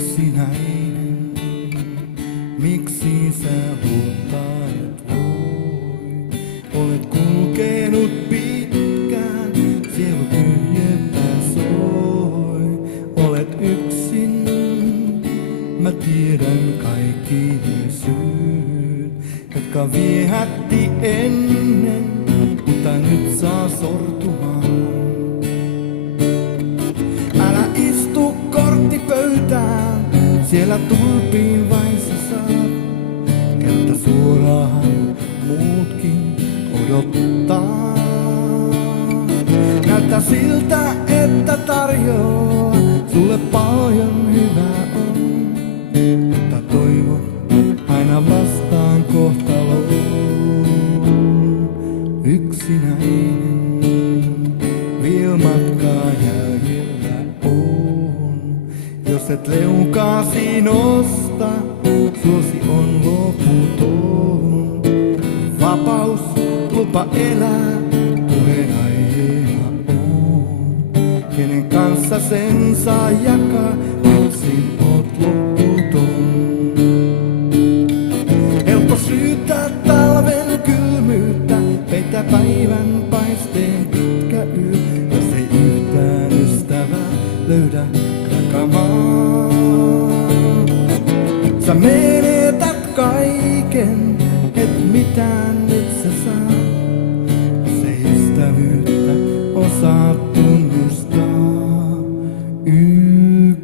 yksinäinen, miksi sä huoltaa et voi? Olet kulkenut pitkään, sielu tyhjyyttä soi. Olet yksin, mä tiedän kaikki syyt, jotka viehätti ennen, mutta nyt saa sortumaan. Älä istu korttipöytään, siellä tulpiin vain sä saat. Kerta suoraan muutkin odottaa. Näyttää siltä, että tarjoaa sulle paljon hyvää on, mutta toivo aina vastaan kohtaloon. Yksinäinen, viel matkaa jäljellä on. Jos et leukaasi nosta, suosi on loputon. Vapaus, lupa elää, puheenaiheena on. Kenen kanssa sen saa jakaa, yksin oot loputon. Helppo syyttää talven kylmyyttä, peitä päivän paisteen pitkä yö. Jos ei yhtään ystävää löydä jakamaan, sä menetät kaiken, et mitään nyt sä saa. Se ystävyyttä osaat tunnustaa.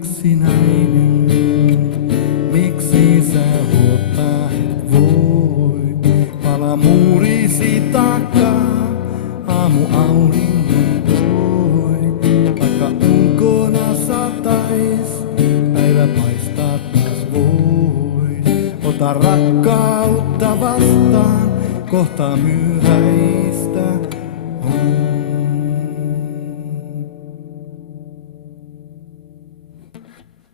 Yksinäinen, miksi sä huoltaa et voi? Pala muurisi takaa, aamu auringon toi. Vaikka ulkona satais, päivä paistaa taas vois. Ota rakkautta vastaan, kohta myöhäistä on.